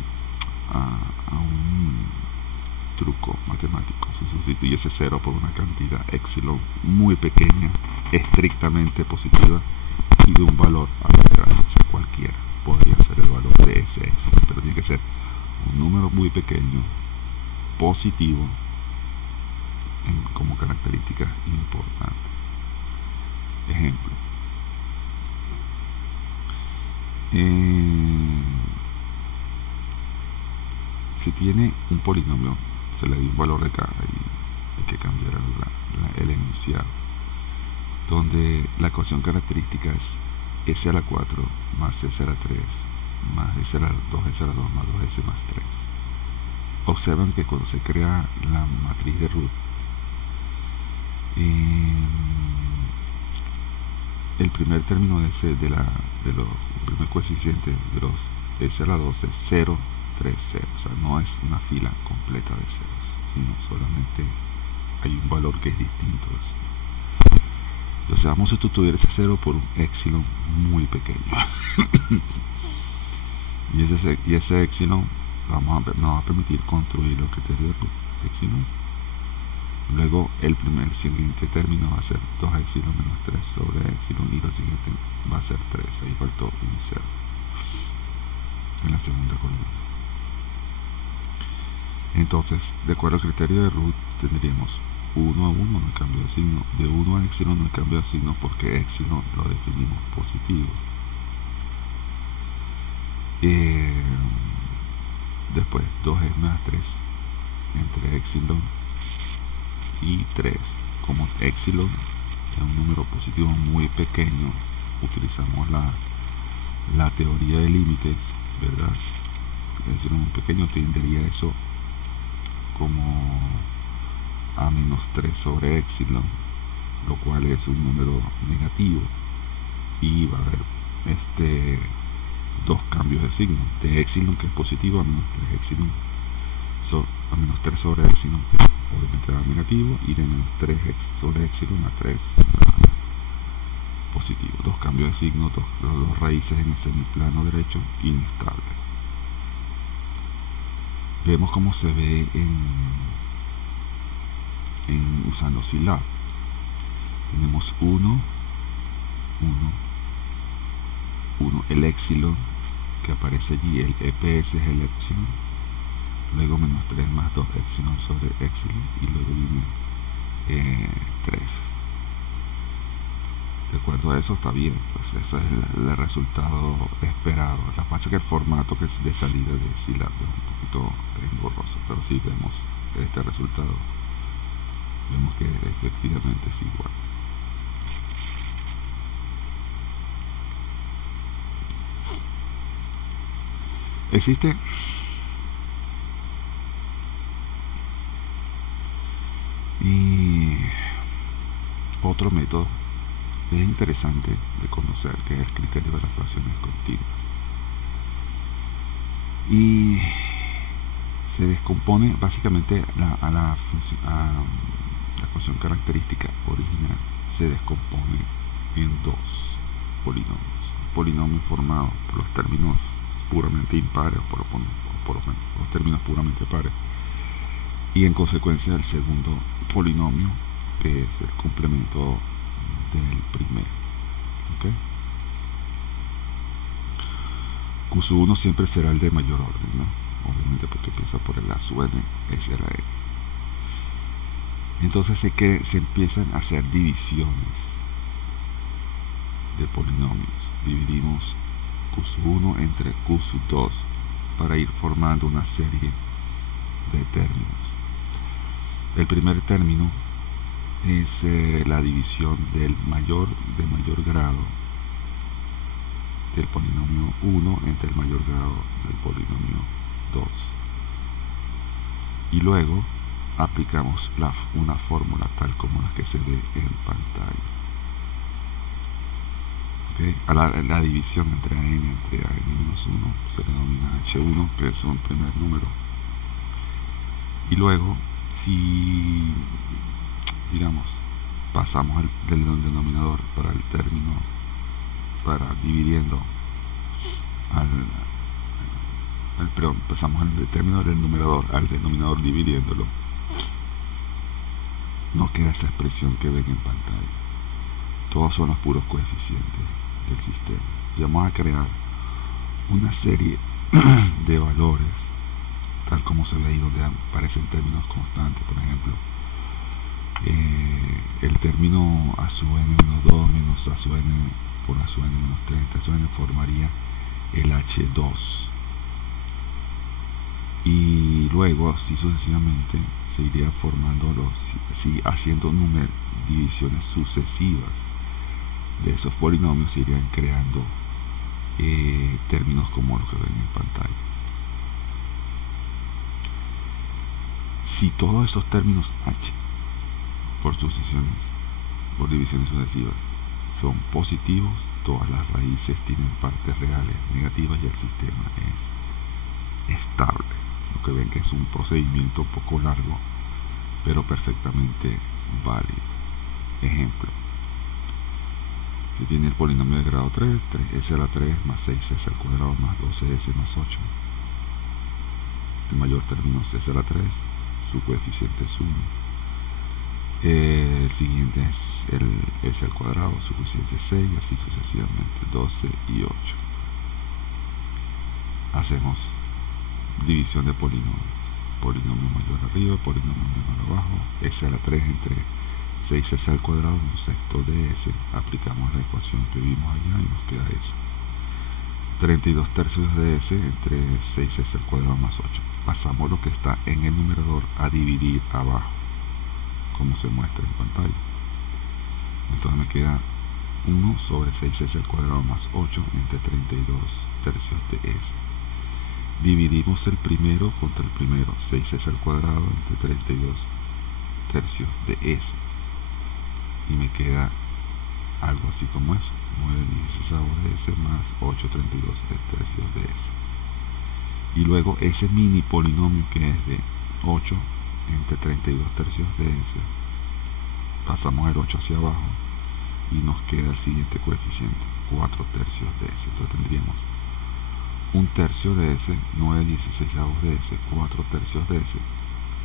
truco matemático. Se sustituye ese 0 por una cantidad epsilon muy pequeña, estrictamente positiva, y de un valor arbitrario, o sea, cualquiera podría ser el valor de ese epsilon, pero tiene que ser un número muy pequeño, positivo, como característica importante. Ejemplo, si tiene un polinomio, se le dio un valor de k y hay que cambiar el enunciado, donde la ecuación característica es s a la 4 más s a la 3 más s a la 2s a la 2 más 2s más 3. Observan que cuando se crea la matriz de root, el primer término el primer coeficiente de los s a la 2 es 0, 3, 0, o sea, no es una fila completa de ceros, sino solamente hay un valor que es distinto de 0. Entonces vamos a sustituir ese 0 por un epsilon muy pequeño. y ese epsilon nos va a permitir construir lo que te dio epsilon. Luego el siguiente término va a ser 2 epsilon menos 3 sobre epsilon, y lo siguiente va a ser 3. Ahí faltó un 0 en la segunda columna. Entonces, de acuerdo al criterio de root, tendríamos 1 a 1 no hay cambio de signo, de 1 a epsilon no hay cambio de signo porque epsilon lo definimos positivo. Después 2 más 3 entre epsilon y 3. Como epsilon es un número positivo muy pequeño, utilizamos la teoría de límites, ¿verdad? Epsilon muy pequeño tendería eso como a menos 3 sobre epsilon, lo cual es un número negativo, y va a haber dos cambios de signo, de epsilon, que es positivo, a menos 3 epsilon, a menos 3 sobre epsilon obviamente va negativo, y de menos 3 sobre epsilon a 3 positivo. Dos cambios de signo, dos raíces en el semiplano derecho inestable. Vemos cómo se ve usando Scilab. Tenemos 1, 1, uno el epsilon que aparece allí, el EPS es el epsilon, luego menos 3 más 2 epsilon sobre epsilon y luego viene 3. De acuerdo a eso está bien, pues ese es el resultado esperado. La que pasa es que el formato que es de salida de Scilab es un poquito engorroso, pero si vemos este resultado, vemos que efectivamente es igual. Existe y otro método es interesante de conocer, que es el criterio de las relaciones continuas, y se descompone básicamente la ecuación característica original se descompone en dos polinomios. Un polinomio formado por los términos puramente impares o por los términos puramente pares, y en consecuencia el segundo polinomio, que es el complemento del primero. ¿Okay? Q1 siempre será el de mayor orden, ¿no? Obviamente porque empieza por el A sub n, S a la n. Entonces sé que se empiezan a hacer divisiones de polinomios. Dividimos Q1 entre Q2 para ir formando una serie de términos. El primer término es la división de mayor grado del polinomio 1 entre el mayor grado del polinomio 2. Y luego aplicamos una fórmula tal como la que se ve en pantalla. ¿Okay? A la división entre n entre n-1 se le denomina h1, que es un primer número. Y luego, si digamos pasamos del denominador para el término, dividiendo pasamos el término del numerador al denominador dividiéndolo, nos queda esa expresión que ven en pantalla. Todos son los puros coeficientes del sistema. Y vamos a crear una serie de valores tal como se ve ahí, donde aparecen términos constantes. Por ejemplo, el término a sub n-2 menos a sub n por a sub n-30, a sub n formaría el h2, y luego así sucesivamente se irían formando haciendo divisiones sucesivas de esos polinomios, se irían creando términos como los que ven en pantalla. Si todos esos términos h por divisiones sucesivas son positivos, todas las raíces tienen partes reales negativas y el sistema es estable. Lo que ven que es un procedimiento un poco largo, pero perfectamente válido. Ejemplo: que tiene el polinomio de grado 3, 3s a la 3 más 6s al cuadrado más 12s más 8. El mayor término es s a la 3, su coeficiente es 1. El siguiente es el s al cuadrado, su coeficiente es 6, y así sucesivamente, 12 y 8. Hacemos división de polinomios. Polinomio mayor arriba, polinomio menor abajo, s a la 3 entre 6s al cuadrado, un sexto de s. Aplicamos la ecuación que vimos allá y nos queda eso. 32 tercios de s entre 6s al cuadrado más 8. Pasamos lo que está en el numerador a dividir abajo, como se muestra en pantalla. Entonces me queda 1 sobre 6s al cuadrado más 8 entre 32 tercios de s. Dividimos el primero contra el primero, 6s al cuadrado entre 32 tercios de s. Y me queda algo así como eso, 9/16 de s más 8/32 tercios de s. Y luego ese mini polinomio que es de 8 entre 32 tercios de s, pasamos el 8 hacia abajo y nos queda el siguiente coeficiente, 4 tercios de s. Entonces tendríamos 1 tercio de s, 9/16 de s, 4 tercios de s,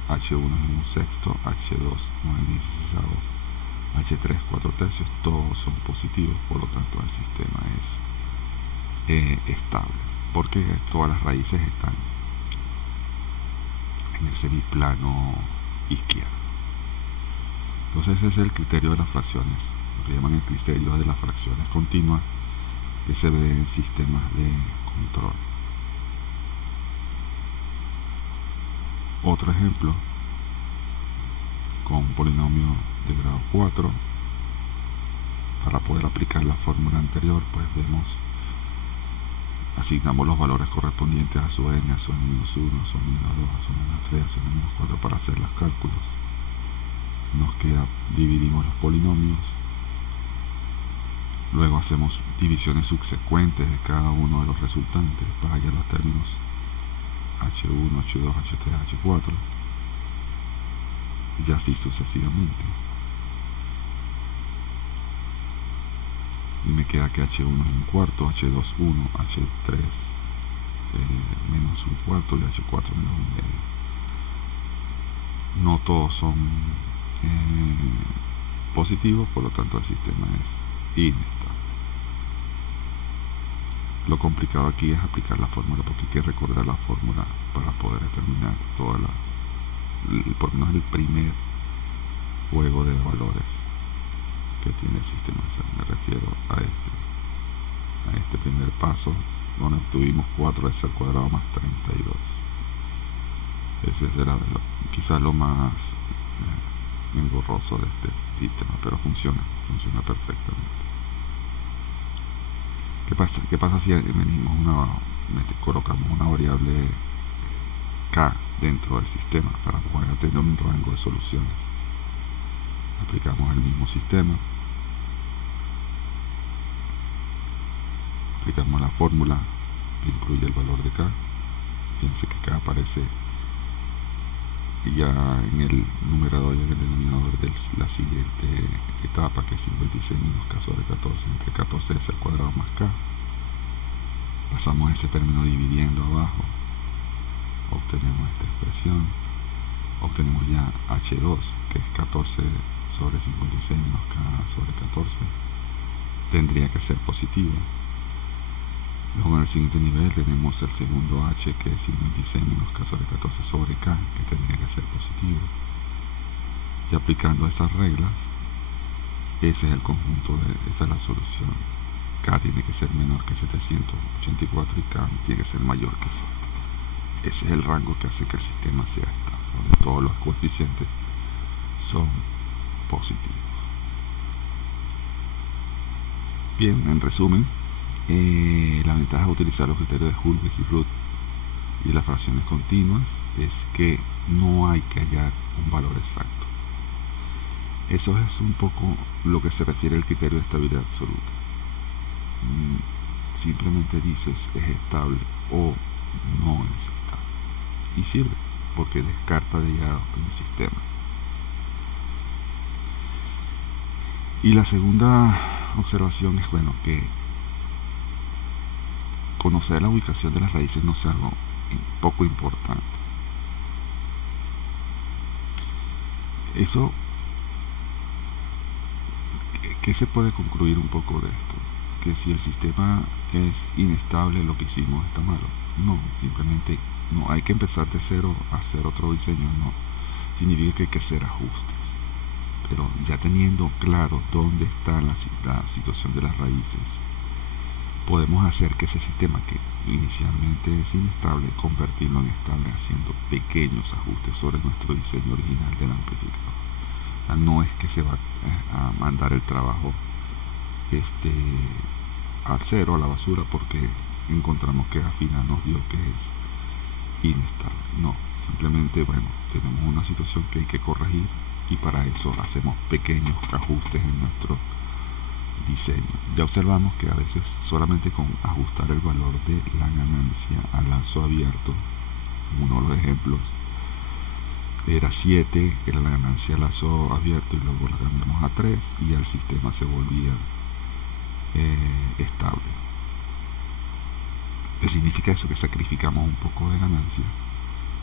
h1 es 1 sexto, h2 9/16, h3 4 tercios, todos son positivos, por lo tanto el sistema es estable, porque todas las raíces están en el semiplano izquierdo. Entonces ese es el criterio de las fracciones, lo que llaman el criterio de las fracciones continuas, que se ve en sistemas de control. Otro ejemplo, con un polinomio de grado 4, para poder aplicar la fórmula anterior, pues vemos, asignamos los valores correspondientes a su n, a su n-1, a su n-2, a su n-3, a su n-4 para hacer los cálculos. Nos queda, dividimos los polinomios, luego hacemos divisiones subsecuentes de cada uno de los resultantes para hallar los términos h1, h2, h3, h4 y así sucesivamente. Y me queda que h1 es un cuarto, h2 1, h3 menos un cuarto y h4 menos un medio. No todos son positivos, por lo tanto el sistema es inestable. Lo complicado aquí es aplicar la fórmula, porque hay que recordar la fórmula para poder determinar por lo menos el primer juego de valores que tiene el sistema. O sea, me refiero a este primer paso, donde obtuvimos 4x al cuadrado más 32. Ese será quizás lo más engorroso de este sistema, pero funciona perfectamente. ¿Qué pasa si colocamos una variable k dentro del sistema para poder tener un rango de soluciones? Aplicamos el mismo sistema, aplicamos la fórmula que incluye el valor de k. Fíjense que k aparece ya en el numerador y en el denominador de la siguiente etapa, que es 56 menos k sobre 14, entre 14 es el cuadrado más k. Pasamos ese término dividiendo abajo, obtenemos esta expresión, obtenemos ya h2, que es 14 sobre 56 menos k sobre 14, tendría que ser positivo. Luego en el siguiente nivel tenemos el segundo h, que es 56 menos k sobre 14 sobre k, que tendría que ser positivo. Y aplicando estas reglas, ese es el conjunto, esa es la solución. K tiene que ser menor que 784 y K tiene que ser mayor que 0. Ese es el rango que hace que el sistema sea estable, donde todos los coeficientes son positivos. Bien, en resumen, la ventaja de utilizar los criterios de Hurwitz y Root y las fracciones continuas es que no hay que hallar un valor exacto. Eso es un poco lo que se refiere al criterio de estabilidad absoluta. Simplemente dices es estable o no es estable, y sirve porque descarta de ya un sistema. Y la segunda observación es, bueno, que conocer la ubicación de las raíces no es algo poco importante. Eso, ¿qué se puede concluir un poco de esto? Que si el sistema es inestable, lo que hicimos está malo. No, simplemente no hay que empezar de cero a hacer otro diseño. No significa que hay que hacer ajustes, pero ya teniendo claro dónde está la situación de las raíces, podemos hacer que ese sistema, que inicialmente es inestable, convertirlo en estable haciendo pequeños ajustes sobre nuestro diseño original del amplificador. O sea, no es que se va a mandar el trabajo a cero, a la basura, porque encontramos que al final nos dio que es inestable. No, simplemente, bueno, tenemos una situación que hay que corregir y para eso hacemos pequeños ajustes en nuestro diseño. Ya observamos que a veces solamente con ajustar el valor de la ganancia al lazo abierto, uno de los ejemplos era 7, era la ganancia al lazo abierto, y luego la cambiamos a 3 y el sistema se volvía estable. ¿Qué significa eso? Que sacrificamos un poco de ganancia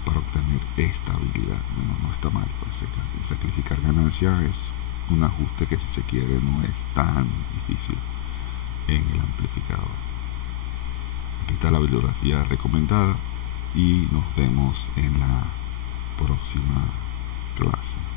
para obtener estabilidad. Bueno, no está mal, pues sacrificar ganancia es un ajuste que, si se quiere, no es tan difícil en el amplificador. Aquí está la bibliografía recomendada y nos vemos en la próxima clase.